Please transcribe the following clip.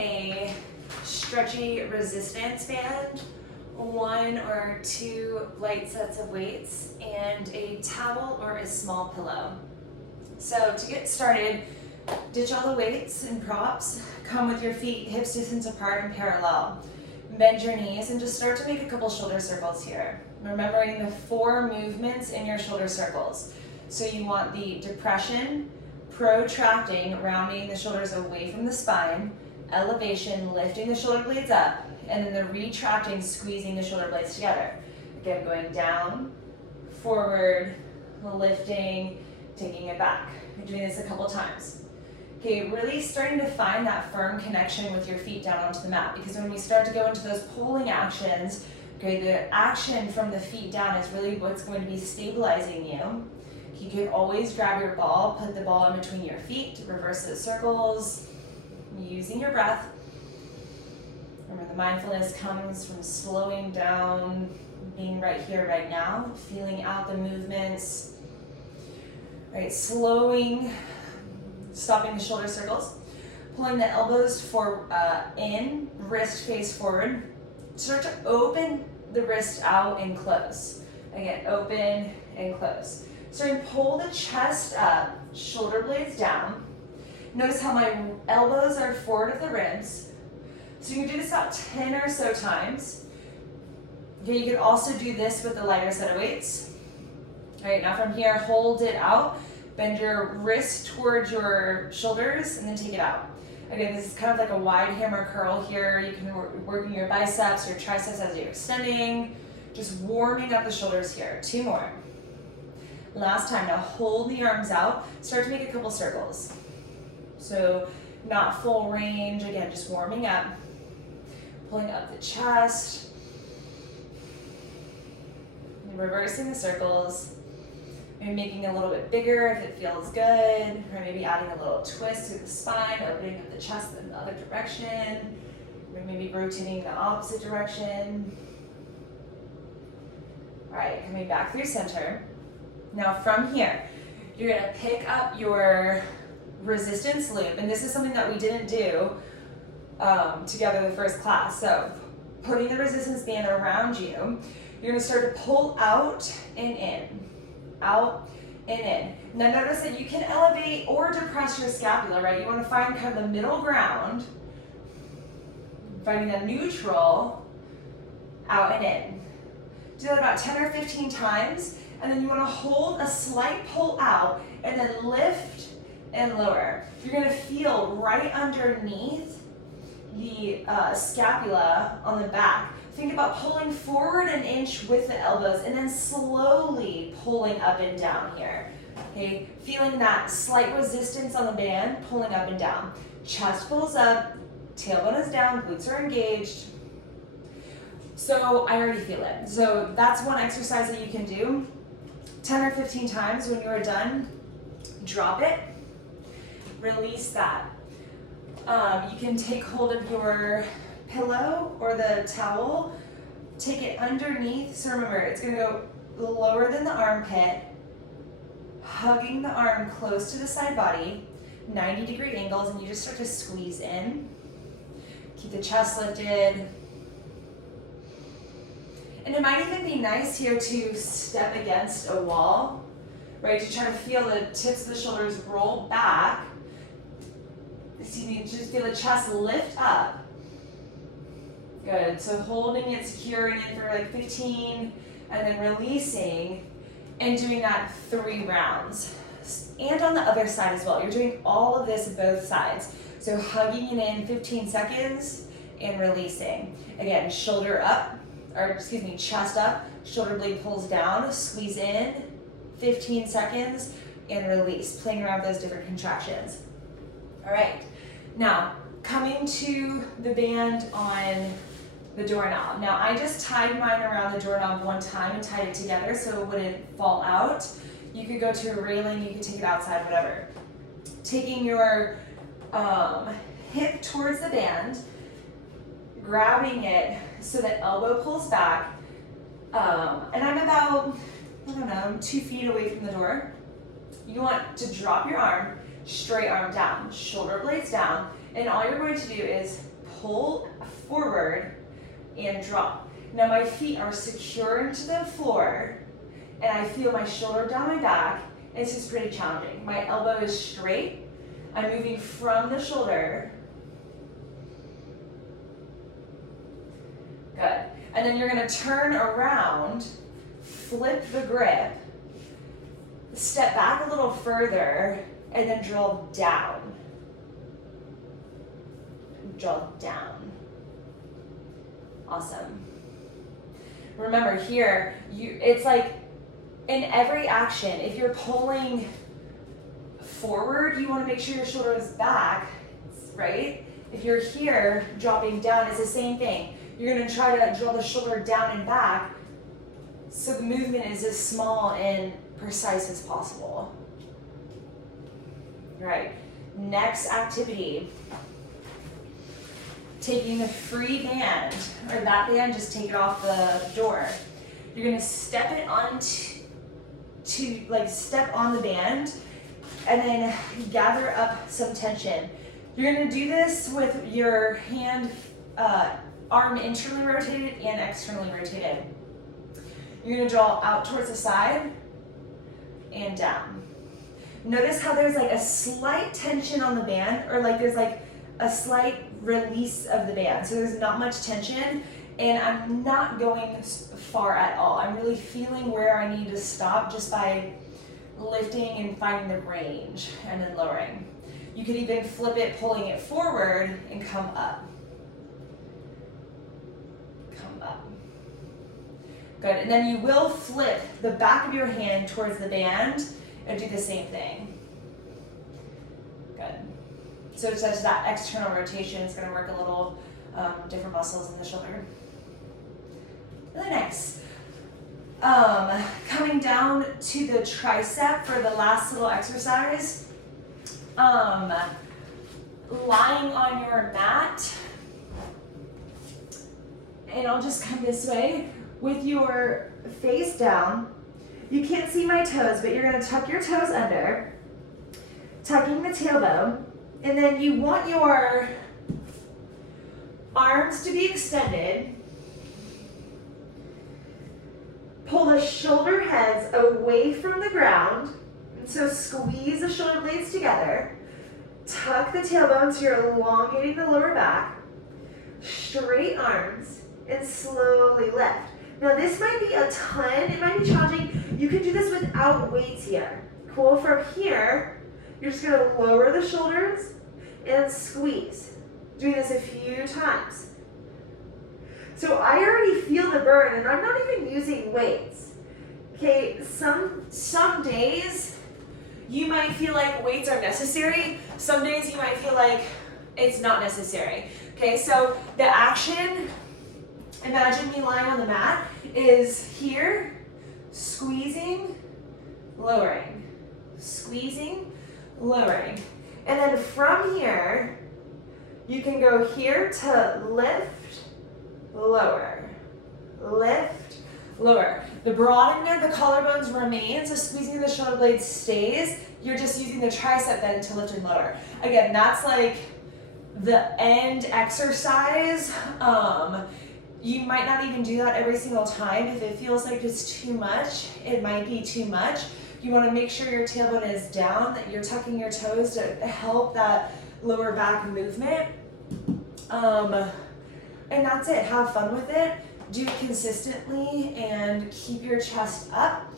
a stretchy resistance band, 1 or 2 light sets of weights, and a towel or a small pillow. So to get started, ditch all the weights and props, come with your feet hips distance apart and parallel. Bend your knees and just start to make a couple shoulder circles here. Remembering the 4 movements in your shoulder circles. So you want the depression, protracting, rounding the shoulders away from the spine, elevation, lifting the shoulder blades up, and then the retracting, squeezing the shoulder blades together. Again, going down, forward, lifting, taking it back. You're doing this a couple times. Okay, really starting to find that firm connection with your feet down onto the mat, because when we start to go into those pulling actions, okay, the action from the feet down is really what's going to be stabilizing you. You can always grab your ball, put the ball in between your feet, reverse the circles, using your breath. Remember, the mindfulness comes from slowing down, being right here, right now, feeling out the movements, right, slowing, stopping the shoulder circles, pulling the elbows in, wrist face forward. Start to open the wrist out and close. Again, open and close. Starting to pull the chest up, shoulder blades down. Notice how my elbows are forward of the ribs. So you can do this about 10 or so times. Okay, you can also do this with the lighter set of weights. All right, now from here, hold it out. Bend your wrist towards your shoulders and then take it out. Again, this is kind of like a wide hammer curl here. You can work in your biceps, your triceps as you're extending. Just warming up the shoulders here. 2 more. Last time, now hold the arms out. Start to make a couple circles. So not full range, again, just warming up. Pulling up the chest. And reversing the circles. Maybe making it a little bit bigger if it feels good, or maybe adding a little twist through the spine, opening up the chest in the other direction, or maybe rotating the opposite direction. All right, coming back through center. Now from here, you're gonna pick up your resistance loop, and this is something that we didn't do together the first class. So putting the resistance band around you, you're gonna start to pull out and in. Out and in. Now notice that you can elevate or depress your scapula, right? You want to find kind of the middle ground, finding the neutral, out and in. Do that about 10 or 15 times, and then you want to hold a slight pull out, and then lift and lower. You're going to feel right underneath the scapula on the back. Think about pulling forward an inch with the elbows and then slowly pulling up and down here. Okay, feeling that slight resistance on the band, pulling up and down. Chest pulls up, tailbone is down, glutes are engaged. So I already feel it. So that's one exercise that you can do 10 or 15 times. When you are done, drop it, release that. You can take hold of your pillow or the towel, take it underneath. So remember, it's going to go lower than the armpit, hugging the arm close to the side body, 90-degree angles, and you just start to squeeze in. Keep the chest lifted. And it might even be nice here to step against a wall, right? To try to feel the tips of the shoulders roll back. Just feel the chest lift up. Good, so holding it secure and in for like 15, and then releasing, and doing that 3 rounds. And on the other side as well, you're doing all of this both sides. So hugging it in 15 seconds and releasing. Again, shoulder up, chest up, shoulder blade pulls down, squeeze in, 15 seconds, and release, playing around with those different contractions. All right, now coming to the band on the doorknob. Now I just tied mine around the doorknob one time and tied it together so it wouldn't fall out. You could go to a railing, you could take it outside, whatever. Taking your hip towards the band, grabbing it so that elbow pulls back, and I'm about, 2 feet away from the door. You want to drop your arm, straight arm down, shoulder blades down, And all you're going to do is pull forward and drop. Now my feet are secure into the floor, and I feel my shoulder down my back. This is pretty challenging. My elbow is straight. I'm moving from the shoulder. Good. And then you're gonna turn around, flip the grip, step back a little further, and then drill down. Drill down. Awesome. Remember here, it's like in every action, if you're pulling forward, you want to make sure your shoulder is back, right? If you're here, dropping down, it's the same thing. You're going to try to draw the shoulder down and back so the movement is as small and precise as possible. All right, next activity. Taking the free band, or that band, just take it off the door. You're gonna step it step on the band, and then gather up some tension. You're gonna do this with your hand, arm internally rotated and externally rotated. You're gonna draw out towards the side and down. Notice how there's like a slight tension on the band, or like there's like a slight release of the band. So there's not much tension, and I'm not going far at all. I'm really feeling where I need to stop just by lifting and finding the range and then lowering. You could even flip it, pulling it forward and come up. Come up. Good, and then you will flip the back of your hand towards the band and do the same thing. Good. So such that external rotation is going to work a little different muscles in the shoulder. Really nice. Coming down to the tricep for the last little exercise. Lying on your mat. And I'll just come this way with your face down. You can't see my toes, but you're going to tuck your toes under, tucking the tailbone. And then you want your arms to be extended. Pull the shoulder heads away from the ground. And so squeeze the shoulder blades together. Tuck the tailbone so you're elongating the lower back. Straight arms and slowly lift. Now this might be a ton, it might be challenging. You can do this without weights here. Cool, from here, you're just gonna lower the shoulders and squeeze. Doing this a few times. So I already feel the burn, and I'm not even using weights. Okay, some days you might feel like weights are necessary. Some days you might feel like it's not necessary. Okay, so the action, imagine me lying on the mat, is here, squeezing, lowering, squeezing, lowering. And then from here, you can go here to lift, lower, lift, lower. The broadening of the collarbones remains, so squeezing the shoulder blades stays. You're just using the tricep then to lift and lower. Again, that's like the end exercise. You might not even do that every single time. If it feels like it's too much, it might be too much. You want to make sure your tailbone is down, that you're tucking your toes to help that lower back movement. And that's it. Have fun with it. Do it consistently and keep your chest up.